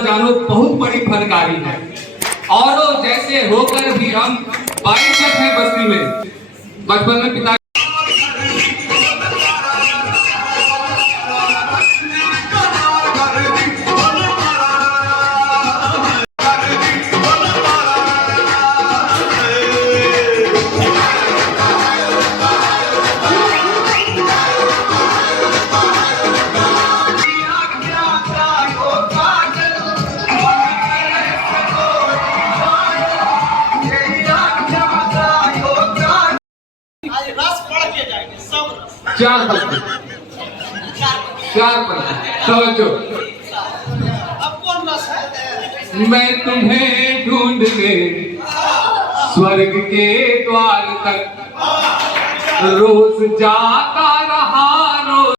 जानो बहुत बड़ी फनकारी है और जैसे होकर भी हम 22 हैं बस्ती में। बचपन में पिता चार समझो। अब कौन रस है? मैं तुम्हें ढूंढने स्वर्ग के द्वार तक रोज जाता रहा रोज।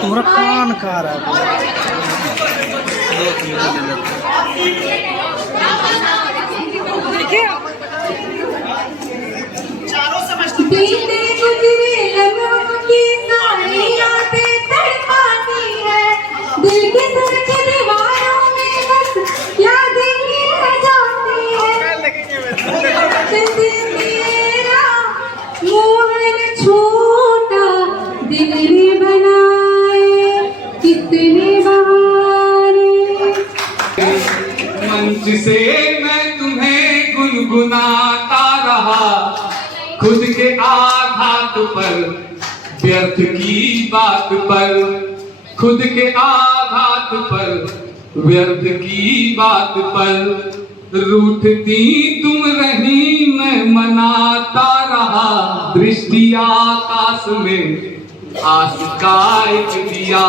तुम्हारा कान कहाँ रहा चारों समझते जिसे मैं तुम्हें गुनगुनाता रहा खुद के आघात पर व्यर्थ की बात पर, खुद के आघात पर व्यर्थ की बात पर रूठती तुम रही मैं मनाता रहा। दृष्टि आकाश में आस का एक दिया,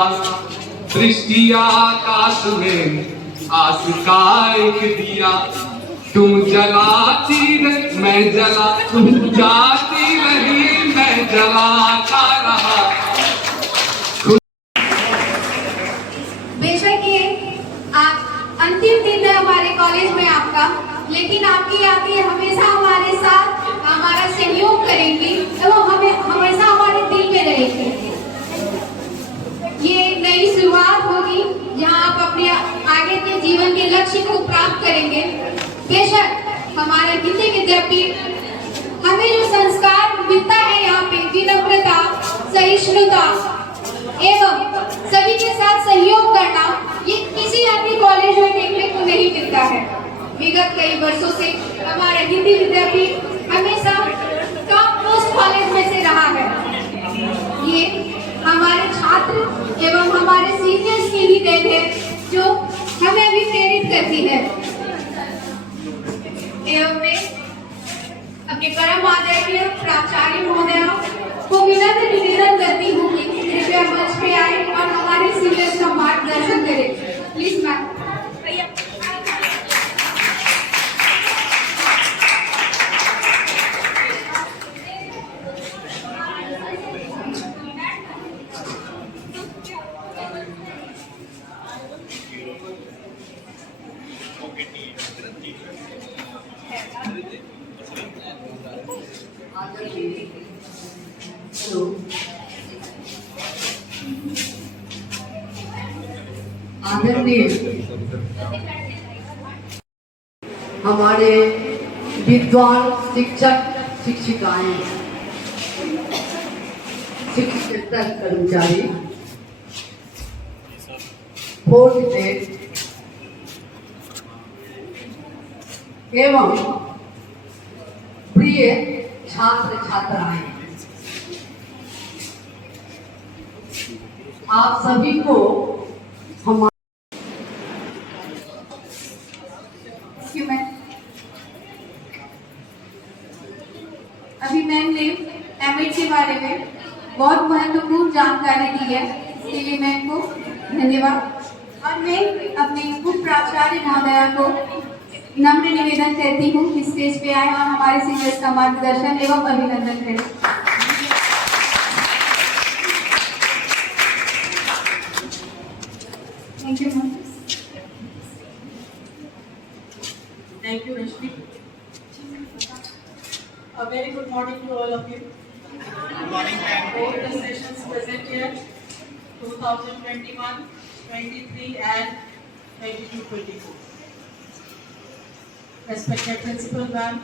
दृष्टि आकाश में आस का एक दिया। तुम जलाती रही मैं जला, तुम जाती रही मैं जलाता रहा। बेशक ये आप अंतिम दिन है हमारे कॉलेज में आपका, लेकिन आपकी यादें हमेशा हमारे साथ हमारा सहयोग करेंगी एवं हमें हमेशा हमारे दिल में रहेगी। ये नई शुरुआत होगी जहां आप अपने आगे के जीवन के लक्ष्य को प्राप्त करेंगे। बेशक हमारे विद्या विद्यापीठ हमें जो संस्कार मिलता है यहाँ पे विनम्रता, सहिष्णुता एवं सभी के साथ सहयोग करना, ये किसी अन्य कॉलेज में देखने को नहीं मिलता है। विगत कई वर्षों से हमारा हिंदी विद्यापीठ हमेशा टॉप मोस्ट कॉलेज में से रहा है। ये हमारे छात्र एवं हमारे सीनियर्स की ही देन है जो हमें भी प्रेरित करती है। एवं मैं अपने परम आदरणीय प्राचार्य महोदया को विनम्र निवेदन करती हूँ कि कृपया मंच पे आए और हमारे सीनियर्स का मार्गदर्शन करें। Please ma'am. हेलो, आदरणीय हमारे विद्वान शिक्षक शिक्षिकाएं, शिक्षक कर्मचारी, फोर्थ ग्रेड एवं प्रिय छात्र छात्राएं, आप सभी को हमारे अभी मैम ने एमएड के बारे में बहुत महत्वपूर्ण जानकारी दी है, इसके लिए मैम को धन्यवाद। और मैं अपने उप प्राचार्य महोदया को नम्र निवेदन करती हूँ कि स्टेज पे आए और हमारे सीनियर्स का मार्गदर्शन एवं अभिनंदन करें। Thank you ma'am. Thank you, Rashmi. A very good morning to all of you. Good morning, ma'am. All the sessions present here, 2021, 23 and 22-24. Respected principal ma'am,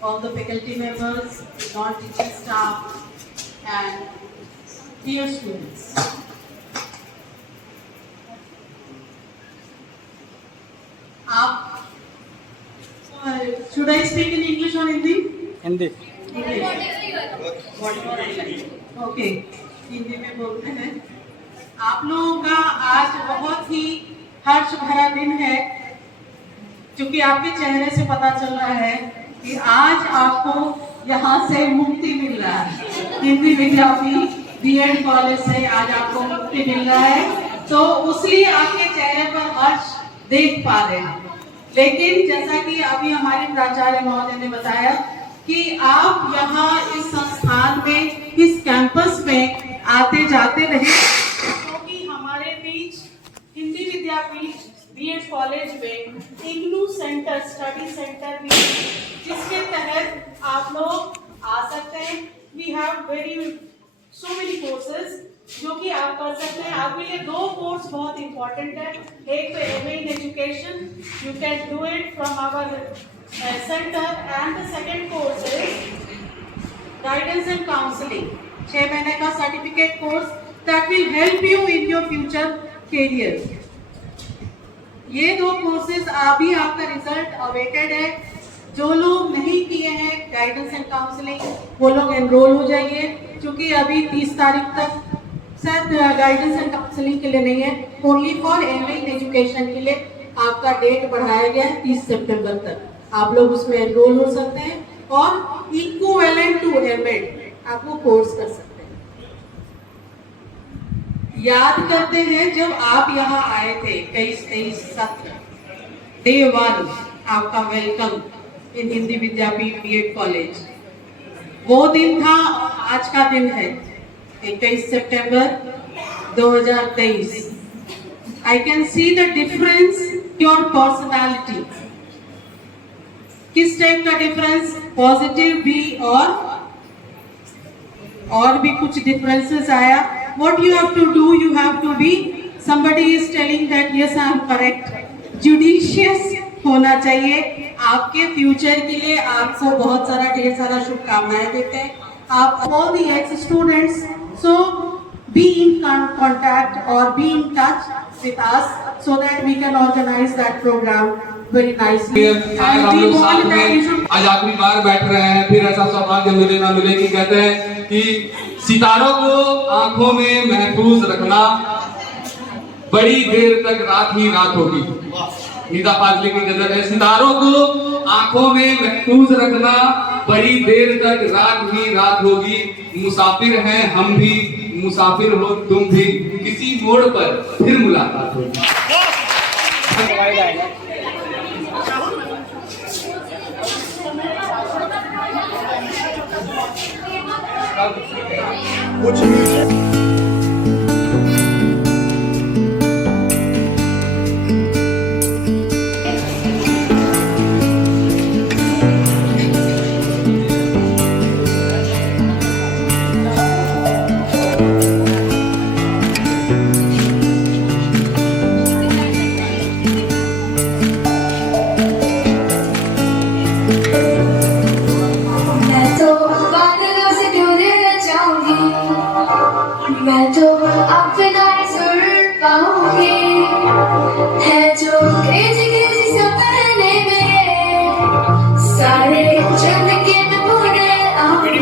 all the faculty members, non-teaching staff, and dear students. Should I speak in English or Hindi? Hindi. Okay, Hindi में बोलते हैं। आप लोगों का आज बहुत ही हर्ष भरा दिन है, क्योंकि आपके चेहरे से पता चल रहा है कि आज आपको यहाँ से मुक्ति मिल रहा है। हिंदी विद्यापीठ बीएड कॉलेज से आज आपको मुक्ति मिल रहा है, तो उसलिए आपके चेहरे पर हर्ष देख पा रहे हैं। लेकिन जैसा कि अभी हमारे प्राचार्य महोदय ने बताया कि आप यहाँ इस संस्थान में, इस कैंपस में आते जाते रहे, क्योंकि हमारे बीच हिंदी विद्यापीठ बीएड कॉलेज में इग्नू सेंटर, स्टडी सेंटर भी है, जिसके तहत आप लोग आ सकते हैं। We have so many courses जो कि आप कर सकते हैं। आपके लिए दो कोर्स बहुत इंपॉर्टेंट है। एक तो MA in education, you can do it from our centre, and the second course is guidance and counselling, 6 महीने का certificate course that will help you in your future career. ये दो कोर्सेज अभी आपका रिजल्ट अवेटेड है। जो लोग नहीं किए हैं गाइडेंस एंड काउंसलिंग, वो लोग एनरोल हो जाइए, क्योंकि अभी 30 तारीख तक शायद गाइडेंस एंड काउंसलिंग के लिए नहीं है, only for MA in education के लिए आपका डेट बढ़ाया गया है 30 सितंबर तक। आप लोग उसमें एनरोल हो सकते हैं और इक्विवेलेंट टू एमएड आप वो कोर्स कर सकते हैं। याद करते हैं जब आप यहाँ आए थे 23 सत्र, डे 1 आपका welcome in Hindi Vidyapeeth BEd college, वो दिन था, आज का दिन है 21 सितंबर 2023। I can see the difference your personality. किस टाइप का डिफरेंस, पॉजिटिव भी और भी कुछ डिफरेंसेस आया। What you have to do, you have to be, somebody is telling that yes I am correct, judicious होना चाहिए। आपके फ्यूचर के लिए आपको बहुत सारा ढेर सारा शुभकामनाएं देते हैं। आप all the ex students, so be in contact or be in touch with us so that we can organize that program very nicely. शायद हम लोग साथ में आज आखिरी बार बैठ रहे हैं, फिर ऐसा सौभाग्य मिले ना मिले कि कहते हैं कि सितारों को आंखों में महफूज रखना, बड़ी देर तक रात ही रात होगी। नीता फाजली की गजल है, सितारों को आंखों में महफूज रखना, बड़ी देर तक रात ही रात होगी। मुसाफिर हैं हम भी, मुसाफिर हो तुम भी, किसी मोड़ पर फिर मुलाकात होगी। गिज गिज सपने में सारे जग के नमूने आए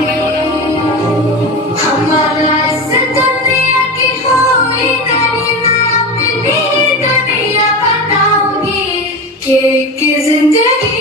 हमारा इस दुनिया की कोई नहीं मैं अपनी दुनिया बनाऊंगी कि जिंदगी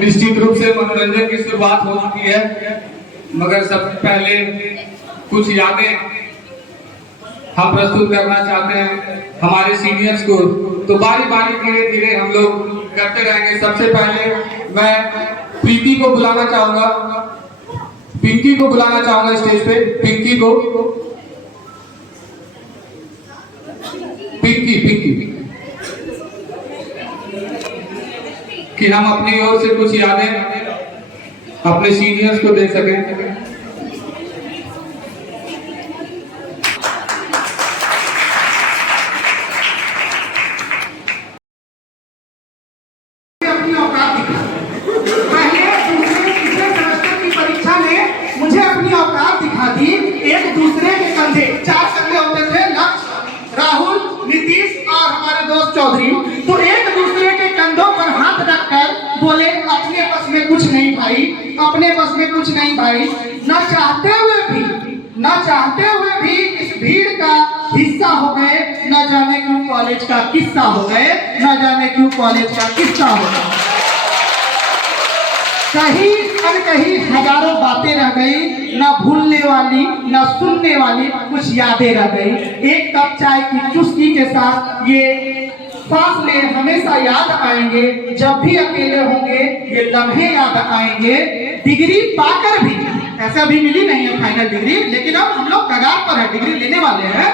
निश्चित रूप से मनोरंजन की शुरुआत हो चुकी है, मगर सबसे पहले कुछ यादें हम प्रस्तुत करना चाहते हैं हमारे सीनियर्स को। तो बारी बारी धीरे धीरे हम लोग करते रहेंगे। सबसे पहले मैं प्रीति को बुलाना चाहूंगा, पिंकी को बुलाना चाहूंगा स्टेज पे। पिंकी को, पिंकी कि हम अपनी ओर से कुछ यादें अपने सीनियर्स को दे सकें। एक दूसरे के कंधे, 4 कंधे होते थे, लक्ष्य, राहुल, नीतीश और हमारे दोस्त चौधरी। तो एक दूसरे के कंधों पर हाथ रखकर बोले अपने बस में कुछ नहीं भाई, अपने बस में कुछ नहीं भाई। न चाहते हुए भी इस भीड़ का हिस्सा हो गए। न जाने क्यों कॉलेज का किस्सा हो गए, न जाने क्यों कॉलेज का किस्सा हो गया। कहीं अनकहीं हजारों बातें रह गई, न भूलने वाली न सुनने वाली कुछ यादें रह गई। एक कप चाय की चुस्की के साथ ये फासले हमेशा याद आएंगे। जब भी अकेले होंगे ये लम्हे याद आएंगे। डिग्री पाकर भी ऐसा भी मिली नहीं है फाइनल डिग्री, लेकिन अब हम लोग कगार पर है, डिग्री लेने वाले हैं।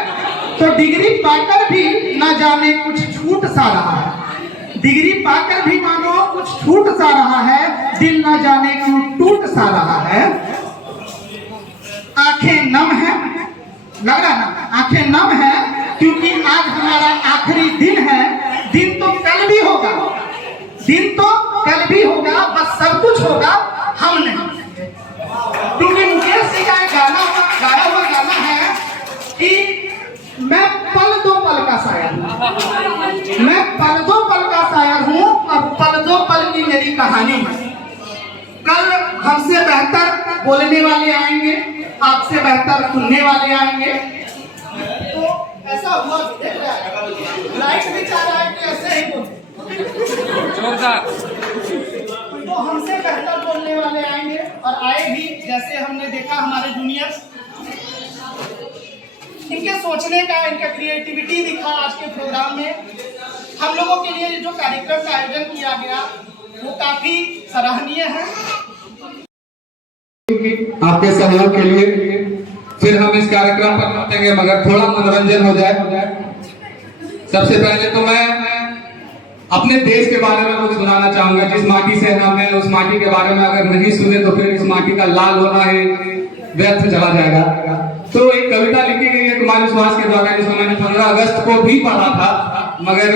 तो डिग्री पाकर भी न जाने कुछ छूट सा रहा है, डिग्री पाकर भी मानो कुछ छूट सा रहा है, दिल न जाने क्यों टूट सा रहा है। आंखें नम है, लग रहा ना, आंखें नम है क्योंकि आज हमारा आखिरी दिन है। दिन तो कल भी होगा, दिन तो कल भी होगा, बस सब कुछ होगा, हम नहीं। क्योंकि मुकेश जी का एक गाया हुआ गाना है कि मैं पल दो पल का शायर हूँ, मैं पल दो पल का शायर हूँ, और पल दो पल की मेरी कहानी है। कल हमसे बेहतर बोलने वाले आएंगे, आपसे बेहतर सुनने वाले आएंगे। तो ऐसा हुआ, लाइट भी चाह रहा है कि ऐसे ही बोले, तो हमसे बेहतर बोलने वाले आएंगे और आए भी। जैसे हमने देखा हमारे जूनियर, इनके सोचने का, इनका क्रिएटिविटी दिखा आज के प्रोग्राम में। हम लोगों के लिए जो कार्यक्रम का आयोजन किया गया वो काफी सराहनीय है। आपके सहयोग के लिए फिर हम इस कार्यक्रम पर लौटेंगे, मगर थोड़ा मनोरंजन हो जाए। सबसे पहले तो मैं अपने देश के बारे में कुछ सुनाना चाहूंगा। जिस माटी से हम हैं, उस माटी के बारे में अगर नहीं सुने तो फिर इस माटी का लाल होना ही व्यर्थ चला जाएगा। तो एक कविता लिखी गई है कुमार विश्वास के द्वारा, जिसको मैंने 15 अगस्त को भी पढ़ा था, मगर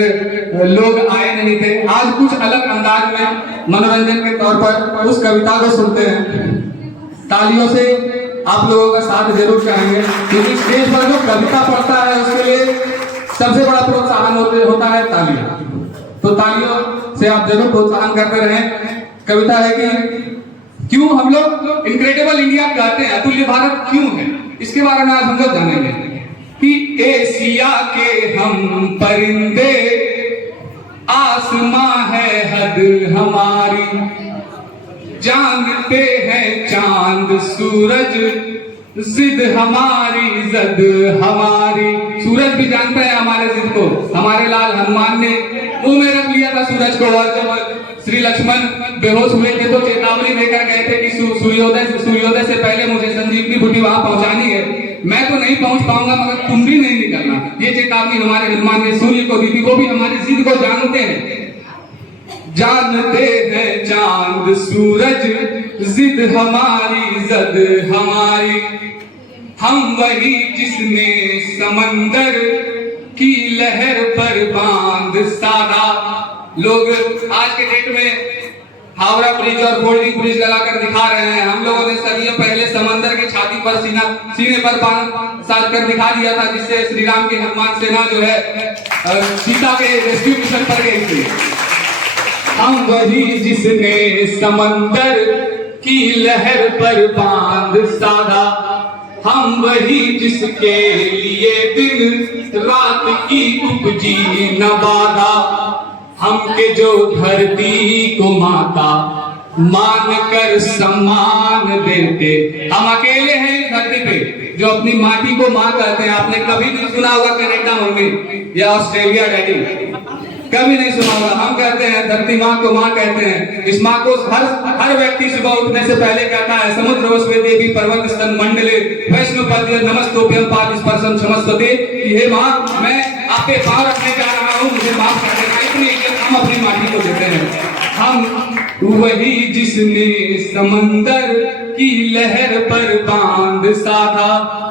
लोग आए नहीं थे। आज कुछ अलग अंदाज में मनोरंजन के तौर पर उस कविता को सुनते हैं। तालियों से आप लोगों का साथ जरूर चाहेंगे, क्योंकि स्टेज पर जो कविता पढ़ता है उसके लिए सबसे बड़ा प्रोत्साहन होता है तालियां। तो तालियों से आप जरूर प्रोत्साहन करते रहें। कविता है कि क्यों हम लोग इनक्रेडिबल इंडिया कहते हैं, अतुल्य भारत क्यों है, इसके बारे में आज हम लोग जानेंगे। कि एशिया के हम परिंदे, आसमां है हद हमारी, जानते हैं चांद सूरज, जिद हमारी जद हमारी। सूरज भी जानता है हमारे जिद को। हमारे लाल हनुमान ने मुंह में रख लिया था सूरज को, और जब श्री लक्ष्मण बेहोश हुए थे तो चेतावनी देकर गए थे कि सूर्योदय से पहले मुझे संजीवनी बूटी वहां पहुंचानी है। मैं तो नहीं पहुंच पाऊंगा, मगर तुम भी नहीं निकलना। ये चेतावनी हमारे हनुमान ने सूर्य को दी थी। वो भी हमारी जिद को जानते हैं। जानते हैं चांद सूरज, जिद हमारी जद हमारी, हम वही जिसने समंदर की लहर पर बांध साधा। लोग आज के डेट में हावड़ा ब्रिज और फोल्डिंग ब्रिज लगाकर दिखा रहे हैं। हम लोगों ने सदियों पहले समंदर की छाती पर सीने पर बांध साध कर दिखा दिया था, जिससे श्री राम की हनुमान सेना जो है सीता के रेस्क्यू मिशन पर गई थी। हम वही जिसने समंदर की लहर पर बांध साधा, हम वही जिसके लिए दिन रात की उपजी न बाधा, हम के जो धरती को माता मान कर सम्मान देते। हम अकेले हैं इस धरती पे जो अपनी माटी को माँ कहते हैं। आपने कभी नहीं सुना होगा कनाडा मम्मी या ऑस्ट्रेलिया डैडी, कभी नहीं सुना होगा। हम कहते हैं धरती माँ को माँ कहते हैं। इस माँ को हर व्यक्ति सुबह उठने से पहले कहता है, समुद्र वस्वे देवी पर्वत स्तन मंडले वैष्णो पद्य नमस्तोभ्यम पाद स्पर्शम क्षमस्वते। हे माँ, मैं आपके पांव रखने जा रहा हूँ, मुझे माफ कर देना। इतनी इज्जत हम अपनी माटी को देते हैं। हम वही जिसने समंदर की लहर पर बांध साधा,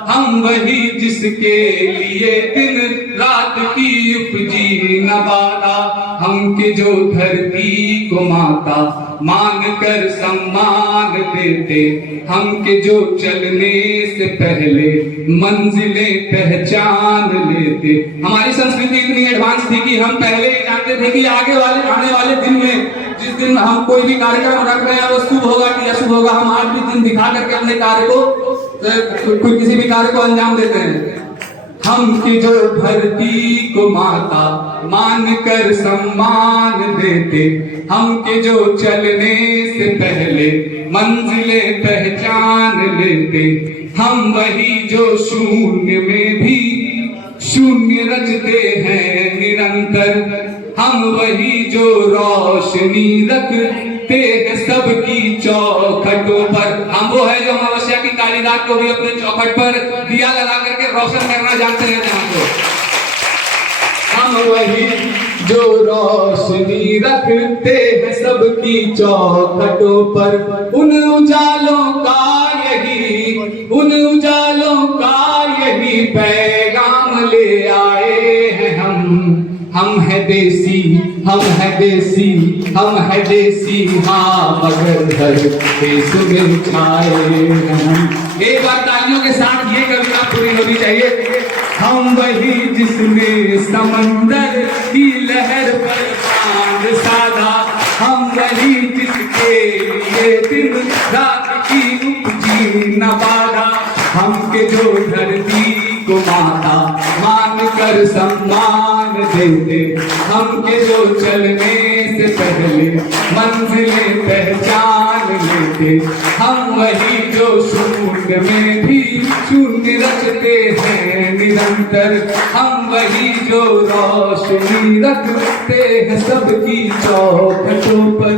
हम वही जिसके लिए दिन रात की उपजी न बाधा, हम के जो धरती को माता मान कर सम्मान देते, हम के जो चलने से पहले मंजिलें पहचान लेते। हमारी संस्कृति इतनी एडवांस थी कि हम पहले ही जानते थे कि आने वाले दिन में, जिस दिन हम कोई भी कार्यक्रम रख रहे हैं वो शुभ होगा कि अशुभ होगा, हम आज भी दिन दिखा करके अपने कार्य को कोई किसी भी कार्य को अंजाम देते हैं। हम की जो धरती को माता मान कर सम्मान देते, हम के जो चलने से पहले मंजिलें पहचान लेते, हम वही जो शून्य में भी शून्य रचते हैं निरंतर, हम वही जो रोशनी रखते हैं सबकी चौखटों पर। हम वो है जो अमावस्या कालीदास को भी अपने चौखट पर दिया लगा करके रोशन करना जानते हैं जहां को। हम वही जो रोशनी रखते हैं सबकी चौखटों पर, उन उजालों का यही पैगाम ले आए हैं हम है देसी, हम है देसी, हाँ मगर हर देश में छाए हैं हम। एक बार तालियों के साथ ये कविता पूरी होनी चाहिए। हम वही जिसमें समंदर की लहर पर चांद साधा, हम वही जिसके लिए दिन रात की उपजी न बाधा, हम के जो धरती को माता मान कर सम्मान देते, हम के जो चलने से पहले मंजिलें पहचान लेते, हम वही जो शून्य में भी शून्य रचते हैं निरंतर, हम वही जो रोशनी रखते हैं सबकी चौखटों पर,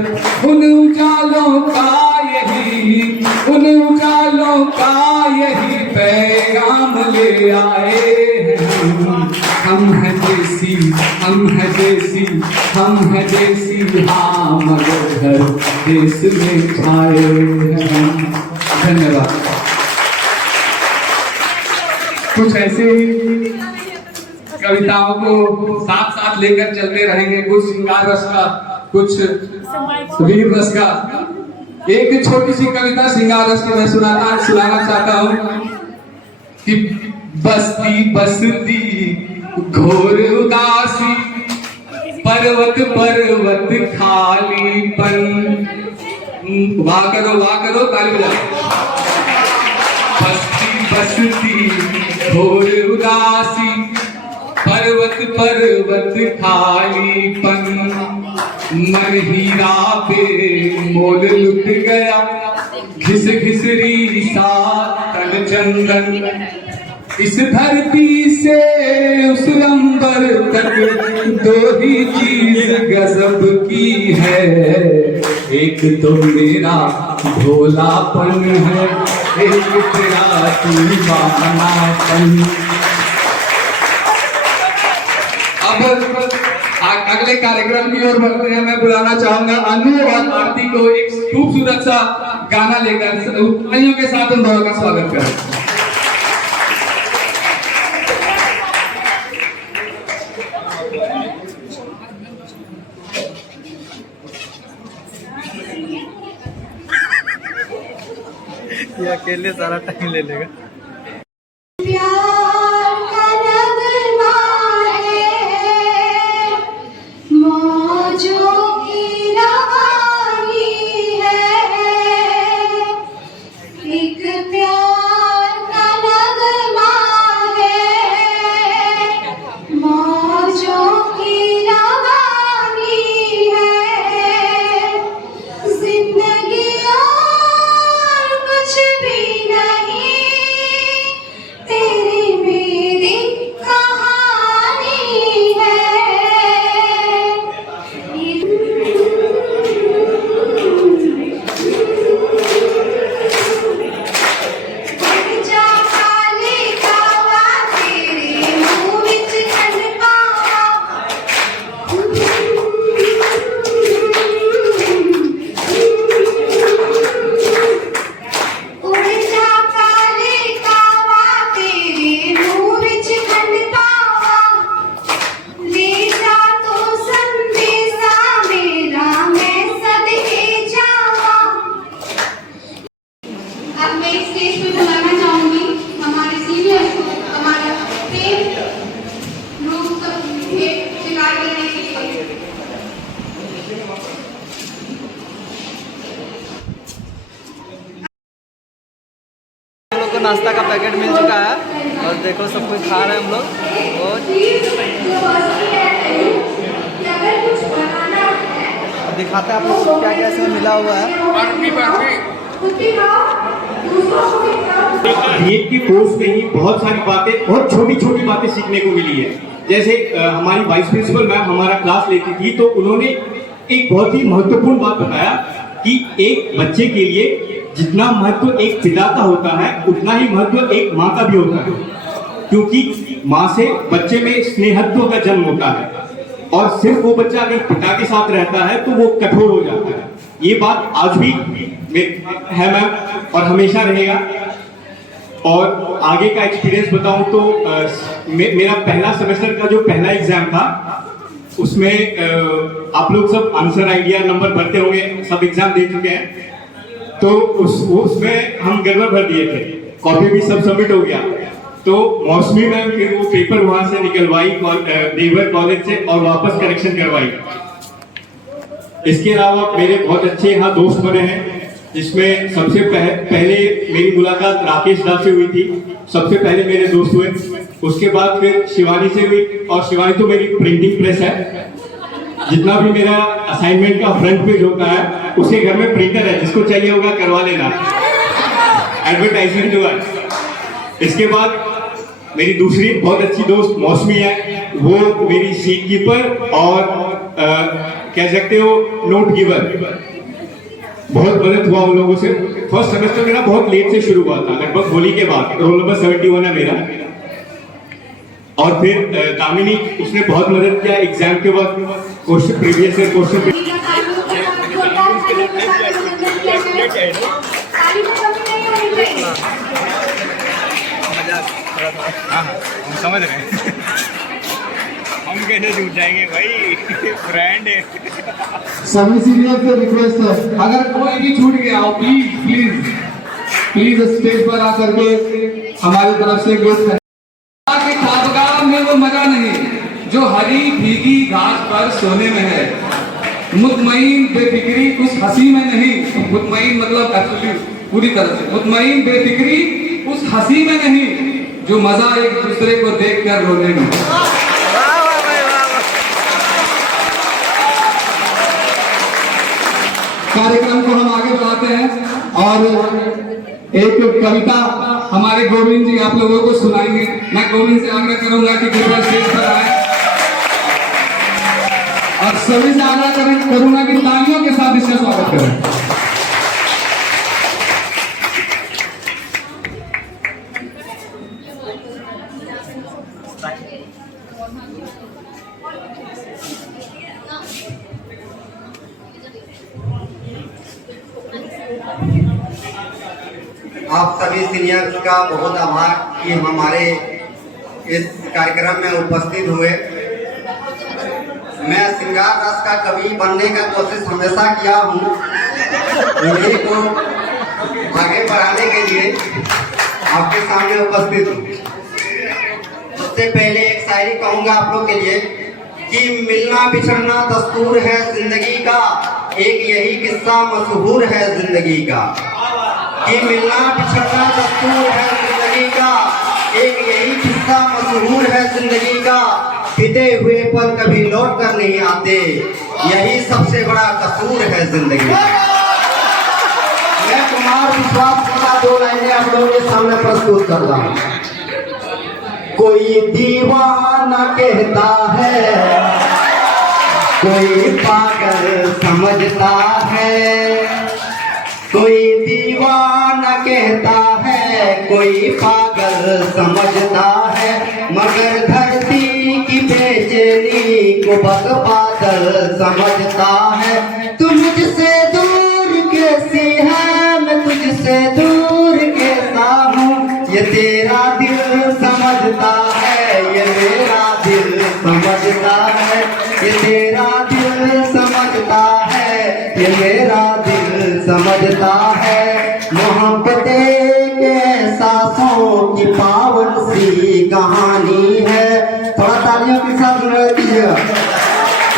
उन उजालों का यही पैगाम ले आए हैं हम है देसी, हाँ मगर हर देश में छाए हैं। धन्यवाद। कुछ ऐसे कविताओं को साथ साथ लेकर चलते रहेंगे, कुछ श्रृंगार रस का, कुछ वीर रस का। एक छोटी सी कविता श्रृंगार रस की मैं सुनाना चाहता हूँ कि बस्ती घोर उदासी, पर्वत खालीपन, वाह करो ताली बजाओ। बस्ती घोर उदासी, पर्वत खालीपन, मन हीरा पे मोल लुट गया, घिसरी सा तन चंदन, इस धरती से उस अंबर तक दो ही चीज गजब की है, एक तो मेरा भोलापन है, एक तेरा दीवानापन। अब अगले कार्यक्रम की ओर बढ़ते हैं। मैं बुलाना चाहूंगा अनु और आरती को एक खूबसूरत सा गाना लेकर, तालियों के साथ उन दोनों का स्वागत करें। ये अकेले सारा टाइम ले लेगा। प्यार का नगमा है, मौजों की रवानी है, एक प्यार का नगमा है, मौजों की रवानी है, जिंदगी और कुछ भी नहीं, तेरी मेरी कहानी है। जा काले कावा तेरे मुंह विच खंड पावा, उड़ जा काले कावा तेरे मुंह विच खंड पावा, ले जा तो संदेशा मेरा मैं सदके जावा। अब मैं स्टेज पे बुलाना चाहूंगी हमारे सीनियर को, हमारा प्रेम रूप शिकार करने के लिए। हम लोग को नाश्ता का पैकेट मिल चुका है और देखो सब कुछ खा रहे हैं हम लोग। और दिखाते हैं आप लोग को क्या क्या इसमें मिला हुआ है। बीएड के कोर्स में ही बहुत सारी बातें, बहुत छोटी छोटी बातें सीखने को मिली है। जैसे हमारी वाइस प्रिंसिपल मैम हमारा क्लास लेती थी तो उन्होंने एक बहुत ही महत्वपूर्ण बात बताया कि एक बच्चे के लिए जितना महत्व एक पिता का होता है उतना ही महत्व एक माँ का भी होता है, क्योंकि माँ से बच्चे में स्नेहत्व का जन्म होता है और सिर्फ वो बच्चा अगर पिता के साथ रहता है तो वो कठोर हो जाता है। ये बात आज भी है मैम और हमेशा रहेगा। और आगे का एक्सपीरियंस बताऊं तो मेरा पहला सेमेस्टर का जो पहला एग्जाम था उसमें आप लोग सब आंसर आइडिया नंबर भरते होंगे, सब एग्जाम दे चुके हैं, तो उसमें हम गड़बड़ भर दिए थे, कॉपी भी सब सबमिट हो गया। तो मौसमी मैम फिर वो पेपर वहां से निकलवाई देवर कॉलेज से और वापस करेक्शन करवाई। इसके अलावा मेरे बहुत अच्छे यहाँ दोस्त बने हैं, जिसमें सबसे पहले मेरी मुलाकात राकेश दास से हुई थी, सबसे पहले मेरे दोस्त हुए। उसके बाद फिर शिवानी से हुई, और शिवानी तो मेरी प्रिंटिंग प्रेस है, जितना भी मेरा असाइनमेंट का फ्रंट पेज होता है उसके घर में प्रिंटर है, जिसको चाहिए होगा करवा लेना, एडवर्टाइजमेंट हुआ। इसके बाद मेरी दूसरी बहुत अच्छी दोस्त मौसमी है, वो मेरी सीट कीपर और कह सकते हो नोट गिवर। बहुत मदद हुआ उन लोगों से। फर्स्ट सेमेस्टर मेरा बहुत लेट से शुरू हुआ था, लगभग होली के बाद। रोल नंबर 71 है मेरा। और फिर दामिनी, उसने बहुत मदद किया एग्जाम के वक्त, क्वेश्चन प्रीवियस ईयर क्वेश्चन हम समझ रहे हैं। हम कैसे छूट जाएंगे भाई, फ्रेंड है। सभी सीनियर से रिक्वेस्ट है, अगर कोई भी छूट गया हो प्लीज प्लीज प्लीज स्टेज पर आकर के हमारी तरफ से गिफ्ट है। के खाबगाह में वो मजा नहीं जो हरी भीगी घास पर सोने में है। मुतमईन बेफिक्री उस हंसी में नहीं, मुतमईन मतलब एक्चुअली पूरी तरह से मुतमईन बेफिक्री उस हंसी में नहीं जो मजा एक दूसरे को देखकर रोने में। कार्यक्रम को हम आगे बढ़ाते हैं और एक कविता हमारे गोविंद जी आप लोगों को सुनाएंगे। मैं गोविंद से आग्रह करूंगा कि कृपया स्टेज पर आए और सभी से आग्रह करूंगा कि तालियों के साथ इसका स्वागत करें। आप सभी सीनियर्स का बहुत आभार कि हमारे इस कार्यक्रम में उपस्थित हुए। मैं श्रृंगार रस का कवि बनने का कोशिश हमेशा किया हूँ, इन्हीं को आगे बढ़ाने के लिए आपके सामने उपस्थित हूँ। सबसे पहले एक शायरी कहूँगा आप लोग के लिए कि मिलना बिछड़ना दस्तूर है जिंदगी का, एक यही किस्सा मशहूर है जिंदगी का। कि मिलना बिछड़ना दस्तूर है जिंदगी का, एक यही किस्सा मशहूर है जिंदगी का। बीते हुए पल कभी लौट कर नहीं आते, यही सबसे बड़ा कसूर है जिंदगी का। मैं कुमार विश्वास का दो लाइनें आप लोगों के सामने प्रस्तुत करता हूँ। कोई दीवाना कहता है, कोई पागल समझता है। कोई दीवाना कहता है, कोई पागल समझता है, मगर धरती की बेचैनी को बस बादल समझता है। तू मुझसे दूर कैसी है, मैं तुझसे दूर कैसा हूँ, ये तेरा दिल समझता है, ये मेरा दिल समझता है, ये तेरा दिल समझता है, ये मेरा दिल समझता है। मोहब्बत एक एहसासों की पावन सी कहानी है। थोड़ा तालियों के साथ सुना दीजिएगा।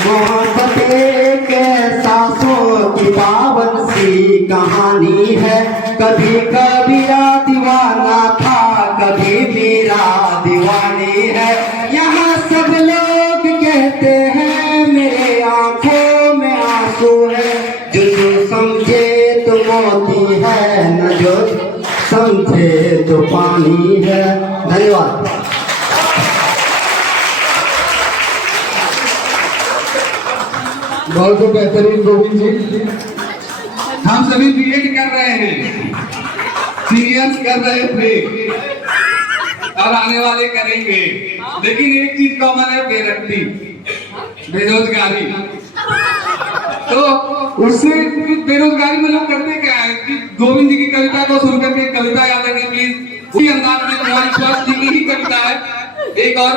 मोहब्बत एक एहसासों की पावन सी कहानी है। कभी कबीरा दीवाना था, कभी मेरा दीवानी है। यहाँ सब लोग कहते हैं मेरे आंखों में आंसू है, जो समझे तो मोती है, न जो समझे तो पानी है। धन्यवाद। बहुत बेहतरीन गोविंद जी। हम सभी वेट कर रहे हैं सीनियर्स कर रहे थे और आने वाले करेंगे, लेकिन एक चीज कॉमन है, बेरक्ति, बेरोजगारी। तो उससे बेरोजगारी में लोग करते क्या है कि गोविंद जी की कविता को सुनकर के कविता याद रखें प्लीज। उसी अंदाज में कुमार विश्वास जी की ही कविता है। एक और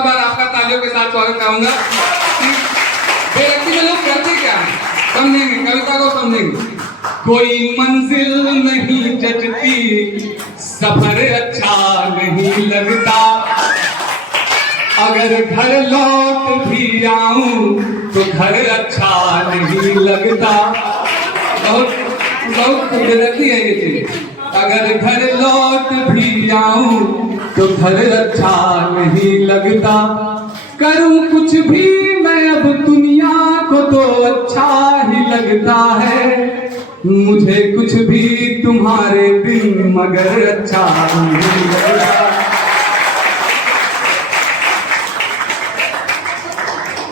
बार आपका तालियों के साथ स्वागत करूंगा। बेरक्ति में लोग करते क्या है, समझेंगे, कविता को समझेंगे। कोई मंजिल नहीं जचती, सफर अच्छा नहीं लगता, अगर घर लौट भी आऊं तो घर अच्छा नहीं लगता। बहुत बेरक्ति है ये चीज। अगर घर लौट भी आऊं तो घर अच्छा नहीं लगता, करूं कुछ भी मैं अब दुनिया को तो अच्छा ही लगता है, मुझे कुछ भी तुम्हारे बिन मगर अच्छा नहीं लगता।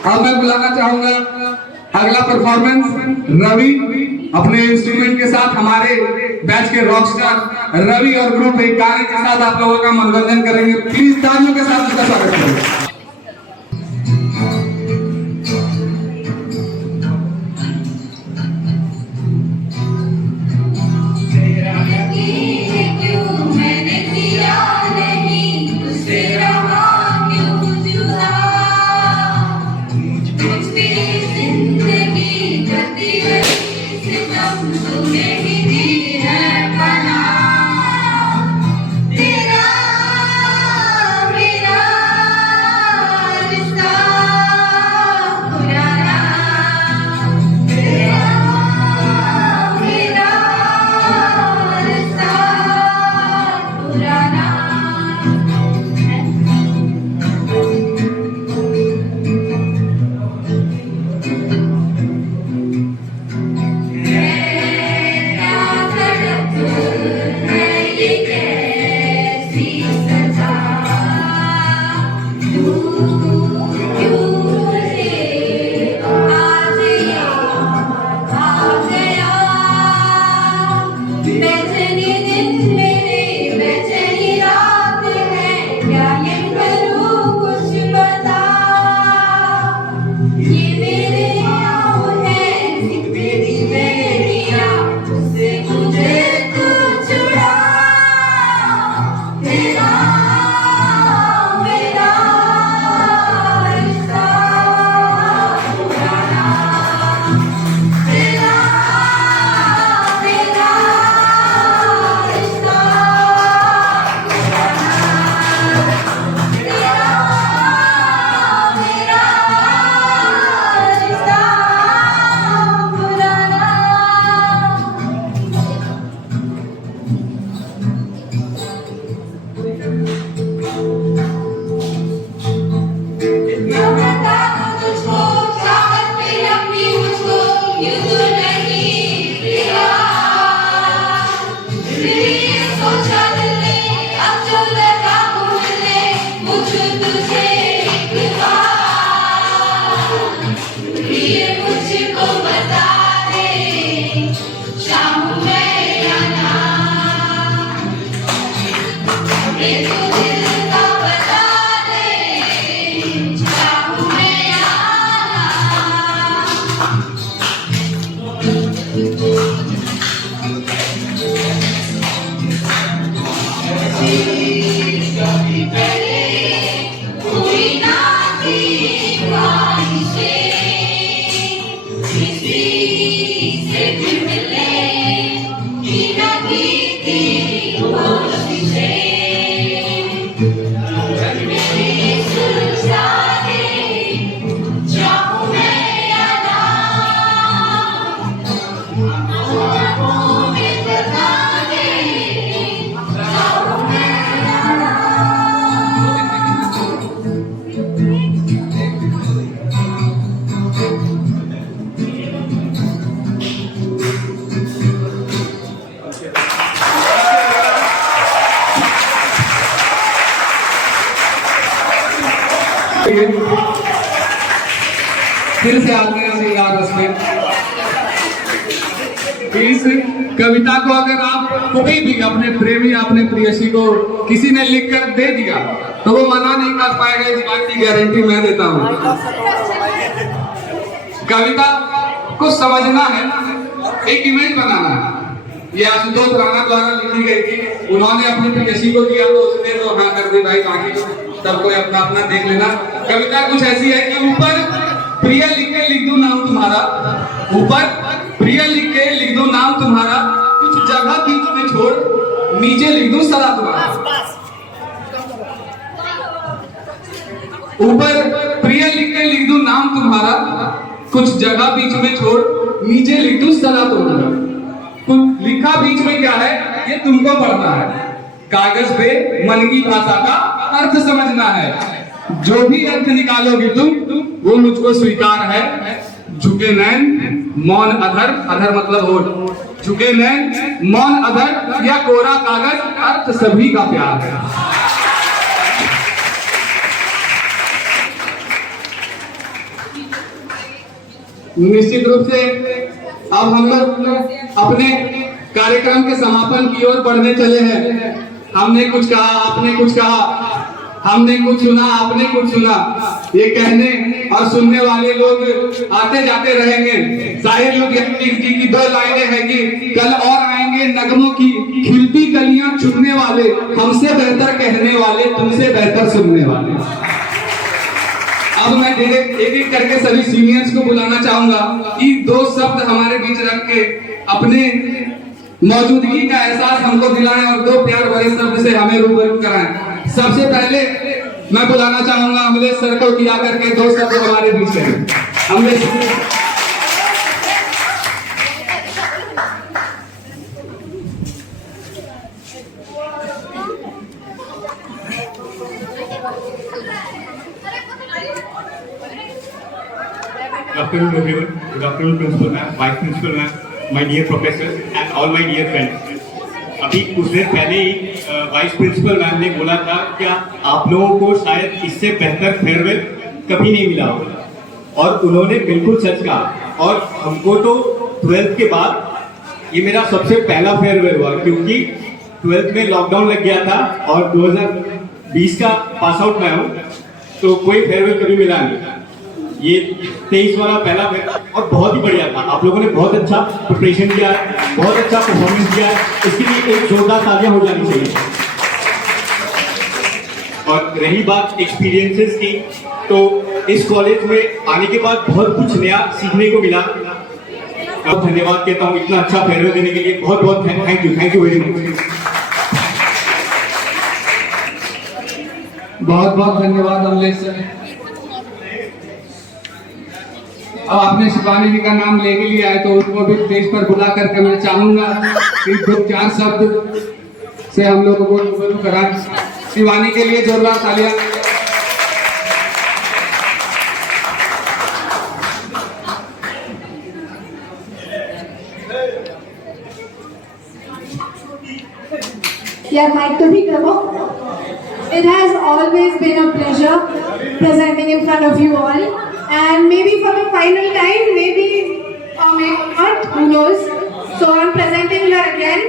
अब मैं बुलाना चाहूंगा अगला परफॉर्मेंस रवि अपने इंस्ट्रूमेंट के साथ, हमारे बैच के रॉकस्टार रवि और ग्रुप एक गाने के साथ आप लोगों का मनोरंजन करेंगे। प्लीज तालियों के साथ उनका स्वागत करें। फिर से आते हैं यार उसमें कि इस कविता को अगर आप कोई भी अपने प्रेमी या अपने प्रेयसी को किसी ने लिख कर दे दिया तो वो मना नहीं कर पाएगा, इस बात की गारंटी मैं देता हूँ। कविता को समझना है, एक इमेज बनाना है। ये आशुतोष राणा द्वारा लिखी गई थी, उन्होंने अपनी प्रेयसी को दिया तो उसने तो हाँ कर दी भाई, बाकी सब कोई अपना अपना देख लेना। कविता कुछ ऐसी है कि ऊपर प्रिय लिख के लिख दूं नाम तुम्हारा, ऊपर प्रिय लिख के लिख दूं नाम तुम्हारा, कुछ जगह बीच में छोड़ नीचे लिख दूं सदा तुम्हारा। ऊपर प्रिय लिख के लिख दूं नाम तुम्हारा, कुछ जगह बीच में छोड़ नीचे लिख दूं सदा तुम्हारा। कुछ लिखा बीच में क्या है ये तुमको पढ़ना है, कागज पे मन की भाषा का अर्थ समझना है। जो भी अर्थ निकालोगे तुम वो मुझको स्वीकार है। झुके नैन मौन अधर, अधर मतलब होठ, झुके नैन मौन अधर या कोरा कागज, अर्थ सभी का प्यार है। निश्चित रूप से अब हम लोग अपने कार्यक्रम के समापन की ओर बढ़ने चले हैं। हमने कुछ कहा, आपने कुछ कहा, हमने कुछ सुना, आपने कुछ सुना। ये कहने और सुनने वाले लोग आते जाते रहेंगे। शायर लोग जी की 2 लाइनें हैं कि कल और आएंगे नगमों की खिलती कलियां चुनने वाले, हमसे बेहतर कहने वाले, तुमसे बेहतर सुनने वाले। अब मैं एक एक करके सभी सीनियर्स को बुलाना चाहूंगा कि 2 शब्द हमारे बीच रख के अपने मौजूदगी का एहसास हमको दिलाएं और 2 प्यार भरे शब्द से हमें रूबरू कराएं। सबसे पहले मैं बुलाना चाहूंगा अमलेश सर को कि आकर के 2 शब्द हमारे बीच करें। Amlesh Good afternoon, everyone. Good afternoon, Principal Ma'am, Vice Principal Ma'am, my dear professors and all my dear friends. अभी कुछ देर पहले ही वाइस प्रिंसिपल मैम ने बोला था कि आप लोगों को शायद इससे बेहतर फेयरवेल कभी नहीं मिला होगा, और उन्होंने बिल्कुल सच कहा। और हमको तो 12th के बाद ये मेरा सबसे पहला फेयरवेल हुआ, क्योंकि 12th में लॉकडाउन लग गया था और 2020 का पास आउट मैं हूँ, तो कोई फेयरवेल कभी मिला नहीं। ये 23 वाला पहला और बहुत ही बढ़िया था। आप लोगों ने बहुत अच्छा प्रिपरेशन किया है, बहुत अच्छा परफॉर्मेंस किया है, इसके लिए एक जोरदार तालियां हो जानी चाहिए। और रही बात एक्सपीरियंसेस की, तो इस कॉलेज में आने के बाद बहुत कुछ नया सीखने को मिला। अब धन्यवाद कहता हूँ इतना अच्छा फेयरवेल देने के लिए। बहुत बहुत थैंक यू वेरी मच। बहुत बहुत धन्यवाद अमलेश सर। अब आपने शिवानी जी का नाम लेके लिया है तो उसको भी स्टेज पर बुला करके मैं चाहूंगा कि 2-4 शब्द से हम लोगों को रूबरू कराएं। शिवानी के लिए जोरदार तालियां। Yeah, mic to be करो। It has always been a pleasure presenting in front of you all, and maybe for the final time, maybe maybe not, who knows? So I'm presenting here again.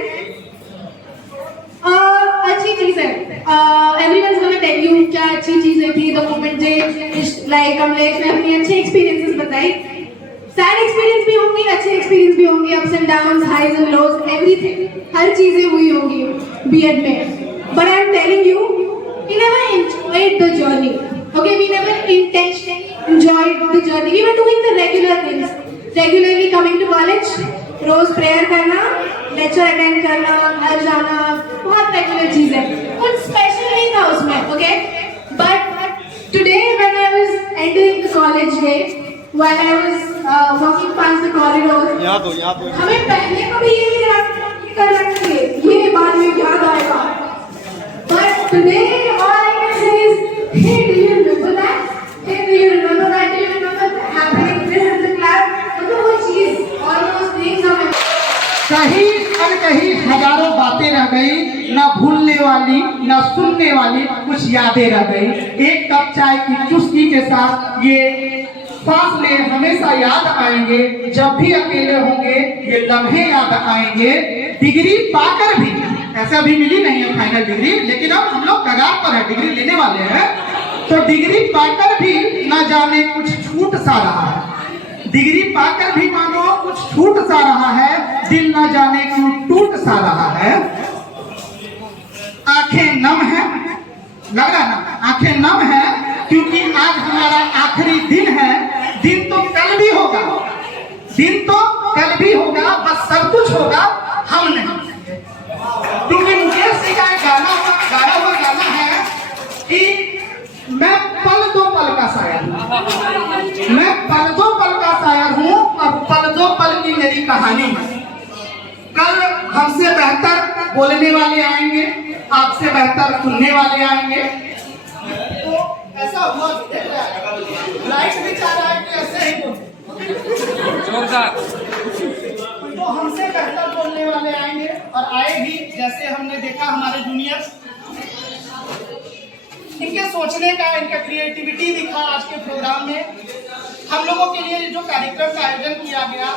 अच्छी चीज है। Everyone's gonna tell you क्या अच्छी चीजें थी the moment they like Kamlesh ने अपनी अच्छी experiences बताई। Sad experience भी होंगी, अच्छे experience भी होंगे, ups and downs, highs and lows, everything, हर चीजें हुई होंगी B.Ed में। But I'm telling you, we never enjoyed the journey. Okay, we never intentionally enjoyed the journey. We were doing the regular things. Regularly coming to college, रोज prayer करना, lecture attend करना, घर जाना, बहुत रेगुलर चीज है, कुछ स्पेशल नहीं था उसमें, okay? But today when I was entering the college gate, while I was walking past the corridors, हमें पहले कभी ये नहीं कर रखेंगे, ये बाद में याद आएगा। But today all I can say is, hey, do you remember that? Hey, do you remember that? Do you remember happening this in the class? मतलब वो चीज, all those things हमें कहीं और कहीं हजारों बातें रह गई, ना भूलने वाली ना सुनने वाली कुछ यादें रह गई। एक कप चाय की चुस्की के साथ ये फासले हमेशा याद आएंगे, जब भी अकेले होंगे ये लम्हे याद आएंगे। डिग्री पाकर भी, ऐसा अभी मिली नहीं है फाइनल डिग्री, लेकिन अब हम लोग कगार पर है, डिग्री लेने वाले हैं। तो डिग्री पाकर भी न जाने कुछ छूट सा रहा है, डिग्री पाकर भी मानो कुछ छूट सा रहा है, दिल न जाने क्यों टूट सा रहा है। आंखें नम है, लग रहा ना, आंखें नम है क्योंकि आज हमारा आखिरी दिन है। दिन तो कल भी होगा, दिन तो कल भी होगा, बस सब कुछ होगा हम नहीं। क्योंकि मुकेश जी का एक गाया हुआ गाना है कि मैं पल दो पल का शायर हूँ, मैं पल दो पल का शायर हूँ और पल दो पल की मेरी कहानी है। कल हमसे बेहतर बोलने वाले आएंगे, आपसे बेहतर सुनने वाले आएंगे। तो ऐसा हुआ, लाइट भी चाह रहा है कि ऐसे ही जोरदार। तो हमसे बेहतर बोलने वाले आएंगे और आए भी। जैसे हमने देखा हमारे जूनियर्स, इनके सोचने का, इनका क्रिएटिविटी दिखा आज के प्रोग्राम में। हम लोगों के लिए जो कार्यक्रम का आयोजन किया गया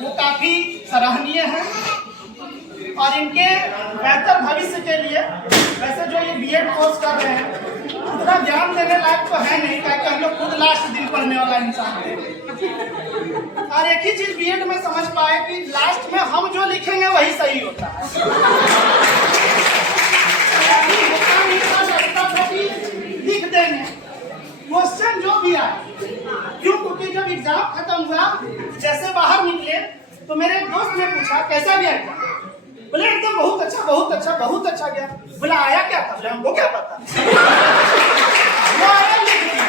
वो काफी सराहनीय है और इनके बेहतर भविष्य के लिए, वैसे जो ये बीएड कोर्स कर रहे हैं उतना ज्ञान देने लायक तो है नहीं, क्योंकि हम लोग खुद लास्ट दिन पढ़ने वाला इंसान है। और एक ही चीज बीएड में समझ पाए कि लास्ट में हम जो लिखेंगे वही सही होता है। लिख देंगे क्वेश्चन जो भी आए, क्यों? क्योंकि जब एग्जाम खत्म हुआ, जैसे बाहर निकले तो मेरे एक दोस्त ने पूछा कैसा गया एग्जाम? बोले एकदम बहुत अच्छा, बहुत अच्छा, बहुत अच्छा गया। बोला आया क्या था? बोले हमको क्या पता। वो आया लिख दिया।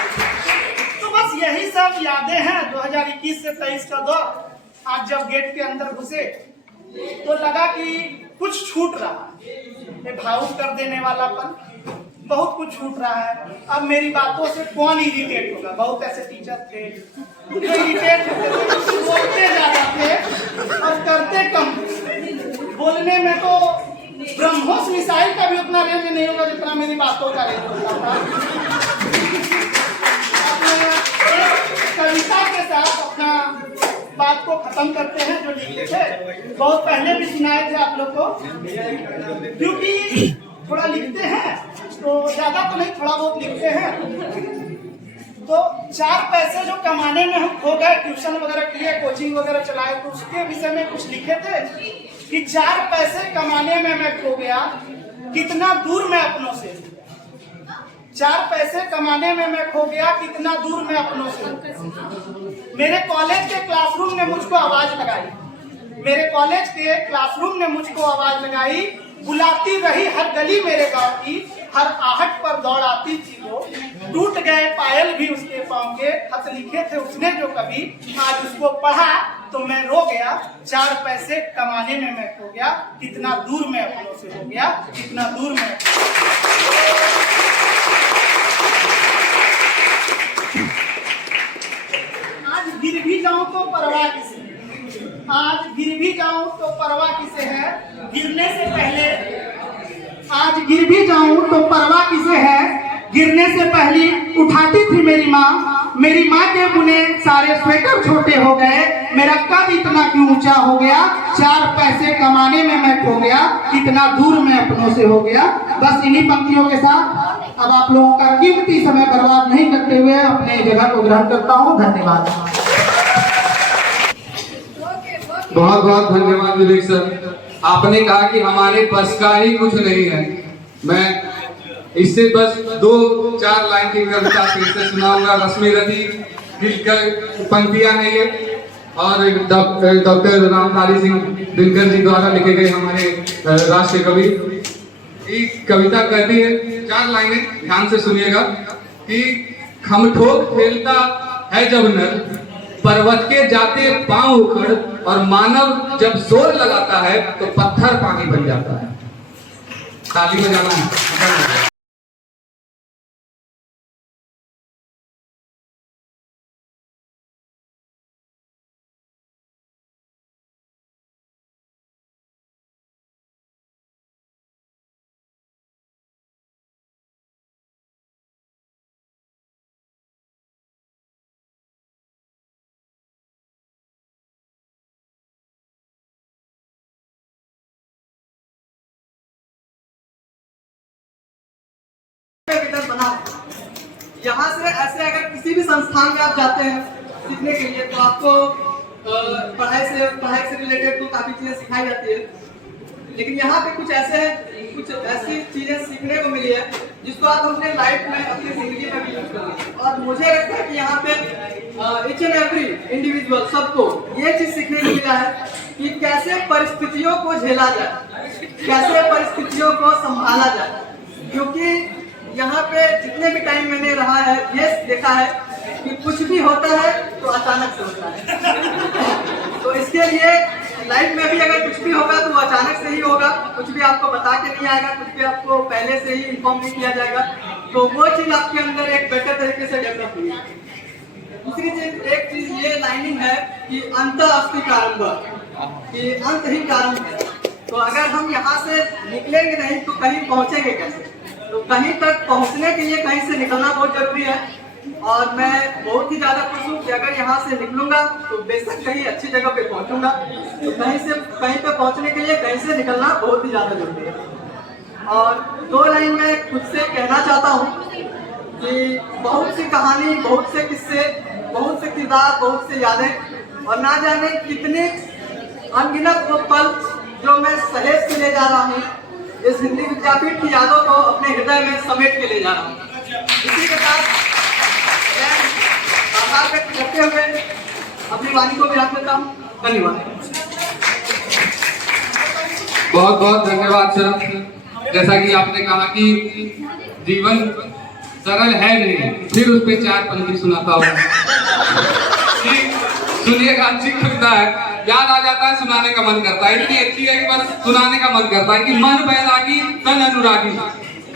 तो बस यही सब यादें हैं 2021 से 23 का दौर। आज जब गेट के अंदर घुसे तो लगा कि कुछ छूट रहा है, भावुक कर देने वालापन, बहुत कुछ छूट रहा है। अब मेरी बातों से कौन इरिटेट होगा? बहुत ऐसे टीचर थे जो इरिटेट होते थे, बोलते ज्यादा थे और करते कम। बोलने में तो ब्रह्मोस मिसाइल का भी उतना रेंज नहीं होगा जितना मेरी बातों का रेंज होता था। कविता के साथ अपना बात को खत्म करते हैं जो लिखे थे। बहुत पहले भी सुनाए थे आप लोग को, क्योंकि थोड़ा लिखते हैं तो ज्यादा तो नहीं, थोड़ा बहुत लिखते हैं। तो 4 पैसे जो कमाने में हम खो गए, ट्यूशन वगैरह किए, कोचिंग वगैरह चलाए, तो उसके विषय में कुछ लिखे थे कि 4 पैसे कमाने में मैं खो गया, कितना दूर मैं अपनों से। 4 पैसे कमाने में मैं खो गया, कितना दूर मैं अपनों से। मेरे कॉलेज के क्लासरूम ने मुझको आवाज लगाई, मेरे कॉलेज के क्लासरूम ने मुझको आवाज लगाई। बुलाती रही हर गली मेरे गांव की, हर आहट पर दौड़ाती थी वो। टूट गए पायल भी उसके पाँव के, खत लिखे थे उसने जो कभी, आज उसको पढ़ा तो मैं रो गया। 4 पैसे कमाने में मैं खो गया, कितना दूर मैं अपनों से हो गया, कितना दूर मैं। आज गिर भी जाऊं तो परवाह किसे, आज गिर भी जाऊं तो परवाह किसे है, गिरने से पहले। आज गिर भी जाऊं तो परवाह किसे है, गिरने से पहले उठाती थी मेरी माँ। मेरी माँ के बुने सारे स्वेटर छोटे हो गए, मेरा कद इतना क्यों ऊंचा हो गया। 4 पैसे कमाने में मैं खो गया, कितना दूर मैं अपनों से हो गया। बस इन्हीं पंक्तियों के साथ अब आप लोगों का कीमती समय बर्बाद नहीं करते हुए अपने जगह को ग्रहण करता हूँ। धन्यवाद। बहुत बहुत धन्यवाद विवेक सर। आपने कहा कि हमारे बस का ही कुछ नहीं है। मैं इससे बस 2-4 लाइन की कविता फिर से सुनाऊंगा। रश्मि रति की पंक्तियां हैं ये, और डॉक्टर रामधारी सिंह दिनकर जी द्वारा लिखे गए हमारे राष्ट्रीय कवि। एक कविता कहती है, 4 लाइनें ध्यान से सुनिएगा कि खमठोक खेलता है जब नर, पर्वत के जाते पांव उखड़, और मानव जब जोर लगाता है तो पत्थर पानी बन जाता है। ताली बजाना है। पढ़ा। यहाँ से ऐसे अगर किसी भी संस्थान में आप जाते हैं सीखने के लिए, तो आपको पढ़ाई से रिलेटेड तो काफी चीजें सिखाई जाती है, लेकिन यहाँ पे कुछ ऐसी चीजें सीखने को मिली है जिसको आप अपने लाइफ में, अपनी जिंदगी में भी यूज करें। और मुझे लगता है कि यहाँ पे ईच एंड एवरी इंडिविजुअल, सबको ये चीज सीखने को मिला है कि कैसे परिस्थितियों को झेला जाए, कैसे परिस्थितियों को संभाला जाए। क्योंकि यहाँ पे जितने भी टाइम मैंने रहा है, ये देखा है कि कुछ भी होता है तो अचानक से होता है। तो इसके लिए लाइफ में भी अगर कुछ भी होगा तो अचानक से ही होगा, कुछ भी आपको बता के नहीं आएगा, कुछ भी आपको पहले से ही इन्फॉर्म नहीं किया जाएगा। तो वो चीज आपके अंदर एक बेटर तरीके से डेवलप हुई। दूसरी चीज, एक चीज ये लाइनिंग है कि अंत अस्ति कारण, कि अंत ही कारण है। तो अगर हम यहाँ से निकलेंगे नहीं तो कहीं पहुंचेंगे कैसे? तो कहीं तक पहुंचने के लिए कहीं से निकलना बहुत जरूरी है। और मैं बहुत ही ज्यादा खुश हूँ कि अगर यहाँ से निकलूंगा तो बेशक कहीं अच्छी जगह पे पहुंचूंगा। तो कहीं पे पहुंचने के लिए कहीं से निकलना बहुत ही ज्यादा जरूरी है। और 2 लाइन में खुद से कहना चाहता हूँ कि बहुत सी कहानी, बहुत से किस्से, बहुत से किरदार, बहुत से यादें, और ना जाने कितने अनगिनत वो पल जो मैं सहेज के ले जा रहा हूँ, इस हिंदी विद्यापीठ की यादों को अपने हृदय में समेट के ले जा रहा हूँ। इसी के साथ आभार व्यक्त करते हुए अपनी वाणी को विराम देता हूँ। धन्यवाद। बहुत बहुत धन्यवाद सर। जैसा कि आपने कहा कि जीवन सरल है नहीं, फिर उस पे 4 पंक्ति सुनाता हूँ। सुनिएगा, अच्छी लगता है, याद आ जाता है, सुनाने का मन करता है। इतनी अच्छी है कि बस सुनाने का मन करता है कि मन बैरागी तन अनुरागी,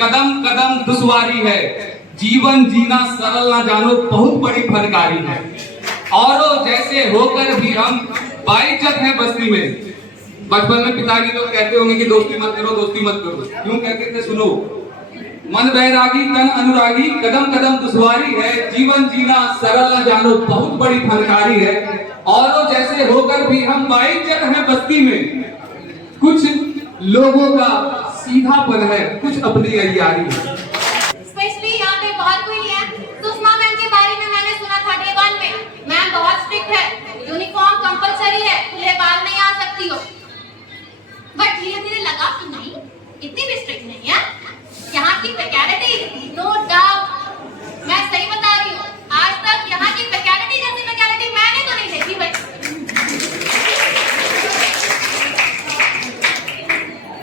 कदम कदम दुश्वारी है, जीवन जीना सरल ना जानो बहुत बड़ी फनकारी है। औरों जैसे होकर भी हम बाइज्जत हैं बस्ती में। बचपन में पिताजी लोग कहते होंगे कि दोस्ती मत करो, दोस्ती मत करो। क्यों कहते थे? सुनो, मन बैरागी तन अनुरागी, कदम कदम दुश्वारी है, जीवन जीना सरल न जानो बहुत बड़ी फनकारी है। औरों जैसे होकर भी हम बाइज्जत हैं बस्ती में, कुछ लोगों का सीधापन है, कुछ अपनी अय्यारी है। स्पेशली यहाँ पे बहुत कोई है। सुषमा मैम के बारे में मैंने सुना था डे 1 में, मैम बहुत स्ट्रिक्ट है, यूनिफॉर्म कंपलसरी है, खुले बाल नहीं आ सकती हो। बट धीरे धीरे लगा कि नहीं, इतनी भी स्ट्रिक्ट नहीं है। यहाँ की फैकल्टी नो डाउट, मैं सही बता रही हूँ, आज तक यहाँ की फैकल्टी जैसी फैकल्टी मैंने तो नहीं देखी भाई।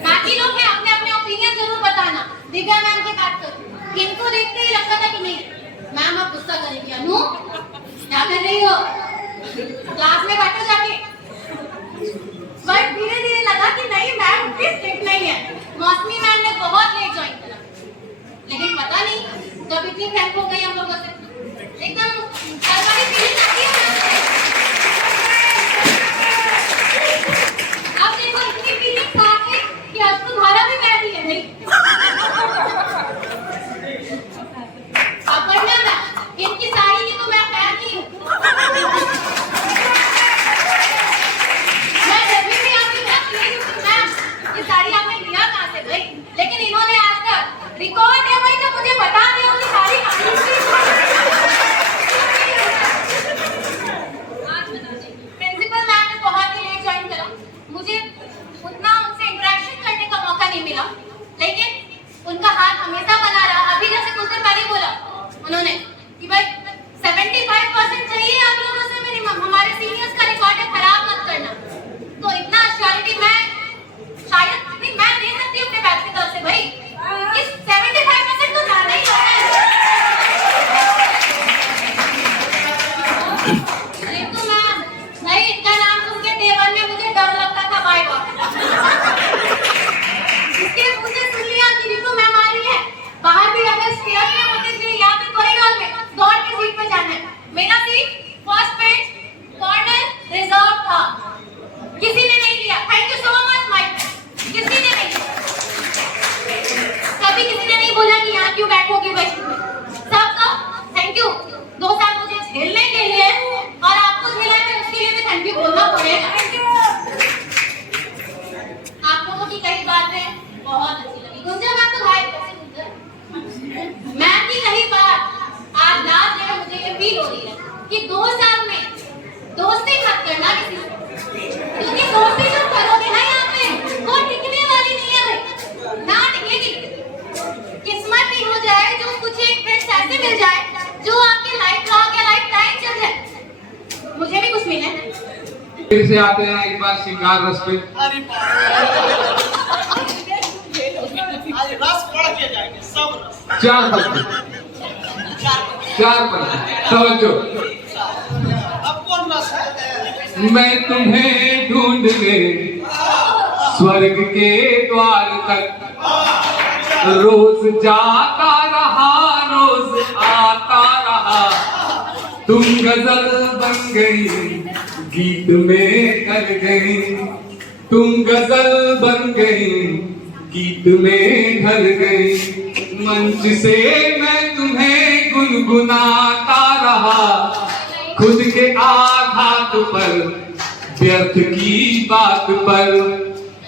बाकी लोग हैं, अपने अपने ओपिनियन जरूर बताना। दिव्या मैम की बात करूँ, इनको देखते ही लगता था कि नहीं मैम अब गुस्सा करेगी। अनु क्या कर रही हो, क्लास में बैठो जाके। बट धीरे धीरे लगा कि नहीं मैम उतनी स्ट्रिक्ट नहीं है। मौसमी मैम ने बहुत लेट ज्वाइन करा, लेकिन पता नहीं कब इतनी फ्रेंड हो गई हम लोगों से, एकदम सरकारी फीलिंग आती है मैम से। अब देखो इतनी फीलिंग आ गई कि अब तो धारा भी बह रही है भाई। अब बढ़िया मैम, इनकी साड़ी की तो मैं फैन ही हूँ। मैं जब भी आती हूँ मैम ये साड़ी आपने लिया कहाँ से भाई, लेकिन इन्होंने आज तक रिकॉर्ड है भाई जब मुझे बता दिया कि साड़ी कहाँ से। आज बता देंगे। प्रिंसिपल मैम ने बहुत ही लेट ज्वाइन करा, मुझे उतना उनसे इंटरेक्शन करने का मौका नहीं मिला, लेकिन उनका हाथ हमेशा बना रहा। अभी जैसे कुछ देर पहले बोला उन्होंने कि भाई 75% चाहिए आप लोगों से मिनिमम, हमारे सीनियर्स का रिकॉर्ड है, खराब मत करना। तो इतना श्योरिटी मैं शायद नहीं मैं दे सकती हूँ अपने बैच की तरफ से भाई, इस 75% तो ज्यादा ही होता है। रितु मैम, नहीं इनका नाम सुन के डे 1 में मुझे डर लगता था बाय गॉड। इसके मुझे सुन लिया कि रितु मैम आ रही है, बाहर भी अगर स्टेयर्स में होते थे या फिर कॉरिडोर में, दौड़ के सीट पे जाना है। मेरा seat first bench corner reserve था, किसी ने नहीं लिया। Thank you so much mike, किसी ने नहीं लिया। कभी किसी ने नहीं बोला कि यहाँ क्यों बैठोगी भाई, सबका थैंक यू। 2 साल मुझे झेलने के लिए फील हो रही है कि 2 साल में दोस्ती मत करना किसी से, क्योंकि दोस्ती जो करोगे ना यहाँ पे वो टिकने वाली नहीं है भाई, ना टिकेगी। किस्मत नहीं हो जाए जो कुछ एक फ्रेंड्स ऐसे मिल जाए जो आपकी लाइफ लॉन्ग या लाइफ टाइम चल जाए। मुझे भी कुछ मिले। फिर से आते हैं एक बार श्रृंगार रस पे। आज रस पढ़ के जाएंगे, सब रस। 4 पद, 4 पद, तवज्जो। अब कौन रस है? मैं तुम्हें ढूंढने स्वर्ग के द्वार तक रोज जाता रहा, रोज आता रहा। तुम गजल बन गई, गीत में ढल गई। तुम गजल बन गई, गीत में ढल गई। मंच से मैं तुम्हें गुनगुनाता रहा, खुद के आघात पर, व्यर्थ की बात पर।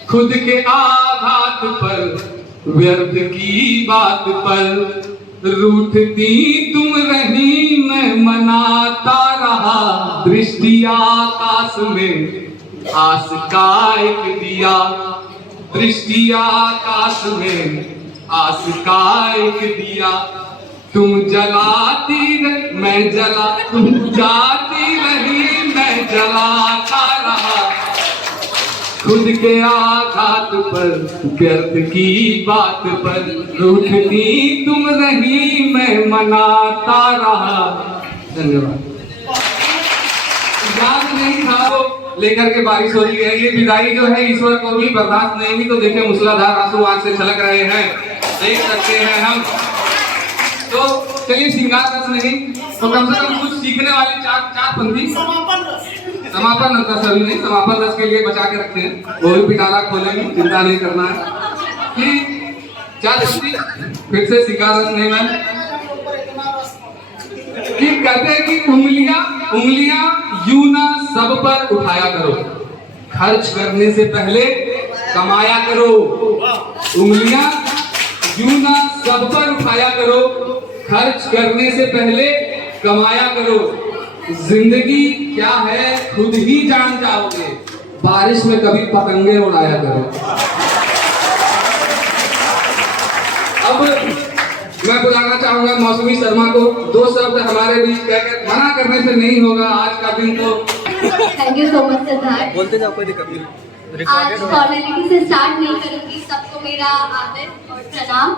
खुद के आघात पर, व्यर्थ की बात पर। रूठती तुम रही, मैं मनाता रहा। दृष्टि आकाश में आस का एक दिया, दृष्टि आकाश में आस का एक दिया। तुम जलाती रही, मैं जला, तुम जाती रही, मैं जलाता रहा। खुद के आघात पर, व्यर्थ की बात पर। रूठती तुम रही, मैं मनाता रहा। धन्यवाद। याद नहीं था वो लेकर के बारिश हो रही है। ये विदाई जो है ईश्वर को भी बर्दाश्त नहीं हुई, तो देखे मूसलाधार आंसू आंख से छलक रहे हैं, देख सकते हैं हम। तो चलिए श्रृंगार रस नहीं तो कम से कम कुछ सीखने वाली 4 पंक्ति। समापन रस अभी नहीं, समापन रस के लिए बचा के रखते हैं, वो भी पिटारा खोलेंगे, चिंता नहीं करना है। कि 4 पंक्ति फिर से श्रृंगार रस नहीं मैम, कि कहते हैं कि उंगलियां यूं ना सब पर उठाया करो, खर्च करने से पहले कमाया करो। उंगलियां यूं ना सब पर उठाया करो, खर्च करने से पहले कमाया करो। जिंदगी क्या है खुद ही जान जाओगे, बारिश में कभी पतंगे उड़ाया करो। अब मैं बुलाना चाहूंगा मौसमी शर्मा को, 2 शब्द हमारे बीच कहकर, मना करने से नहीं होगा आज का दिन तो। Thank you so much Siddharth. बोलते जाओ, कोई दिक्कत नहीं। आज फॉर्मेलिटी से स्टार्ट नहीं करूंगी, सबको मेरा आदर और प्रणाम।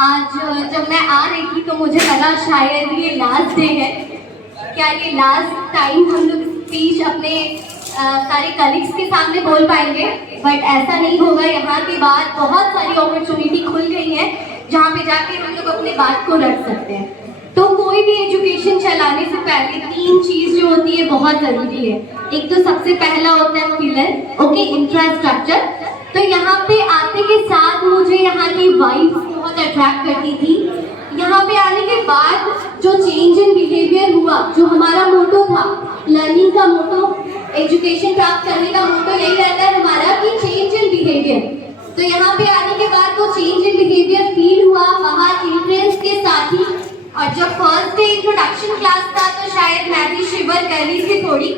आज जब मैं आ रही थी तो मुझे लगा शायद ये लास्ट डे है, क्या ये लास्ट टाइम हम लोग स्पीच अपने सारे कलीग्स के सामने बोल पाएंगे, बट ऐसा नहीं होगा। यहाँ के बाद बहुत सारी अपॉर्चुनिटी खुल गई है जहाँ पे जाके हम लोग अपने बात को रख सकते हैं। तो कोई भी एजुकेशन चलाने से पहले 3 चीज जो होती है बहुत जरूरी है। एक तो सबसे पहला होता है पिलर, ओके, इंफ्रास्ट्रक्चर। तो यहाँ पे आते के साथ मुझे यहाँ की वाइब्स बहुत अट्रैक्ट करती थी। यहाँ पे आने के बाद जो चेंज इन बिहेवियर हुआ, जो हमारा मोटो था, लर्निंग का मोटो, एजुकेशन प्राप्त करने का मोटो यही रहता है हमारा कि चेंज इन बिहेवियर। तो यहाँ पे आने के बाद वो चेंज इन बिहेवियर फील हुआ बाहर एंट्रेंस के साथ ही। और जब फर्स्ट डे इंट्रोडक्शन क्लास था तो शायद मैं भी शिवर कर रही थी थोड़ी,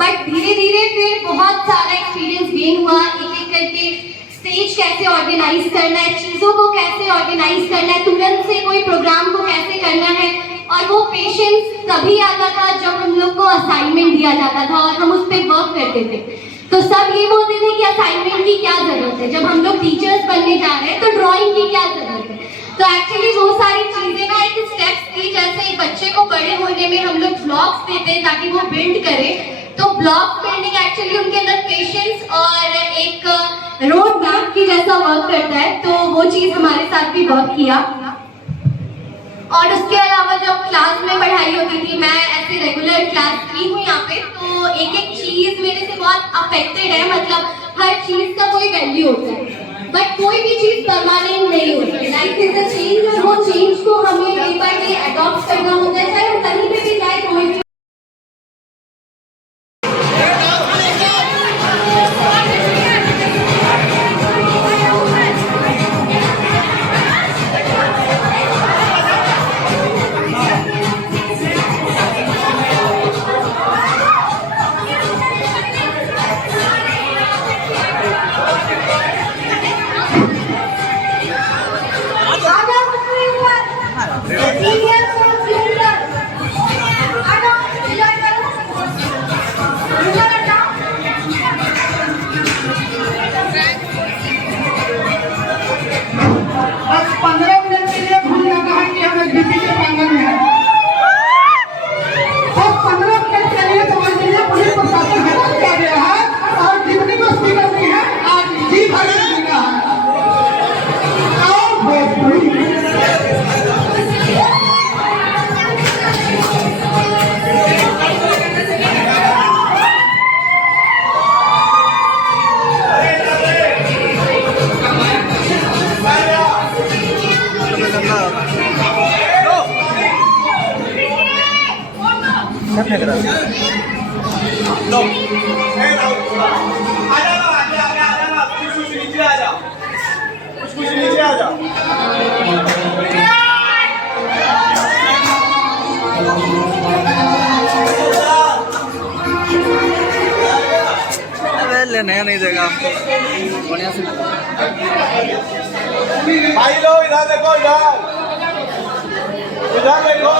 बट धीरे धीरे फिर बहुत सारा एक्सपीरियंस गेन हुआ। एक एक करके स्टेज कैसे ऑर्गेनाइज करना है, चीज़ों को कैसे ऑर्गेनाइज करना है, तुरंत से कोई प्रोग्राम को कैसे करना है। और वो पेशेंस तभी आता था जब हम लोग को असाइनमेंट दिया जाता था और हम उस पर वर्क करते थे। तो सब ये बोलते थे कि असाइनमेंट की क्या जरूरत है, जब हम लोग टीचर्स बनने जा रहे हैं तो ड्राइंग की क्या जरूरत है। तो एक्चुअली वो सारी चीजें ना एक स्टेप्स थी, जैसे बच्चे को बड़े होने में हम लोग ब्लॉक्स देते हैं ताकि वो बिल्ड करे। तो ब्लॉक बिल्डिंग एक्चुअली उनके अंदर पेशेंस और एक रोड मैप की जैसा वर्क करता है। तो वो चीज हमारे साथ भी वर्क किया। और उसके अलावा जब क्लास में पढ़ाई होती थी, मैं ऐसे रेगुलर क्लास की हूँ यहाँ पे, तो एक एक चीज मेरे से बहुत अफेक्टेड है। मतलब हर चीज का कोई वैल्यू होता है, बट कोई भी चीज परमानेंट नहीं होती। लाइफ इज अ चेंज, और वो चेंज को हमें डे बाय डे अडॉप्ट करना होता है, चाहे वो कहीं पे भी जाए, कोई भी। नया नहीं देगा बढ़िया से भाई लोग इधर देखो, इधर देखो।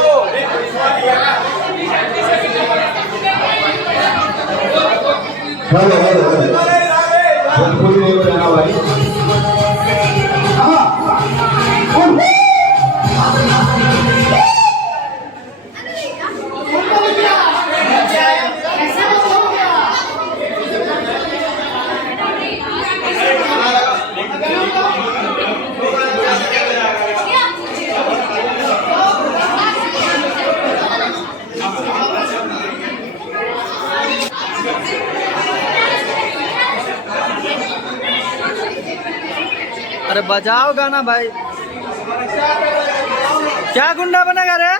हेलो भोजपुरी नहीं बजाना भाई। अरे बजाओ गाना भाई, क्या गुंडा बनेगा रे?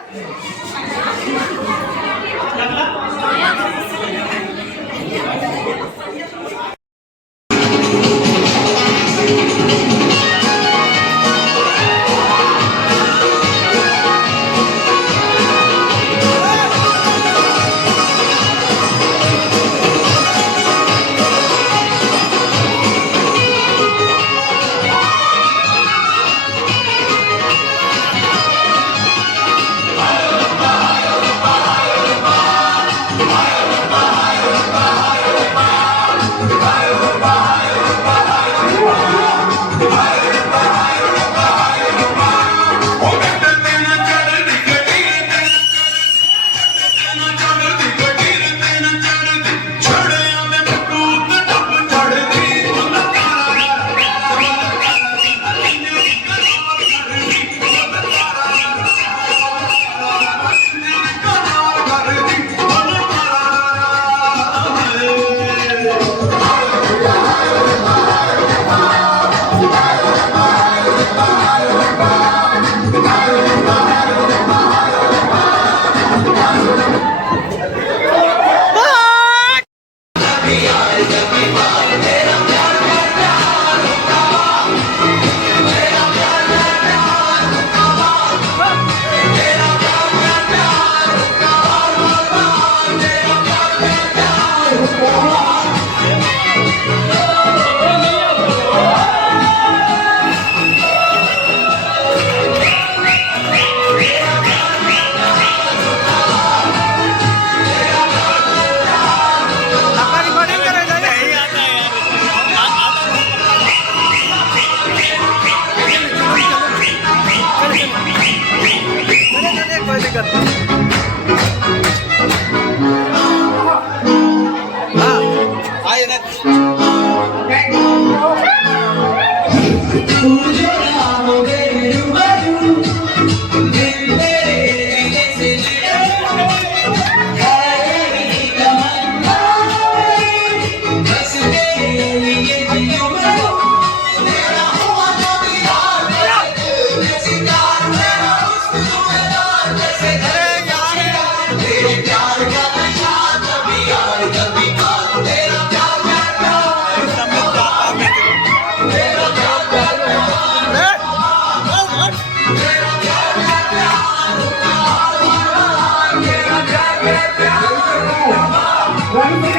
Right.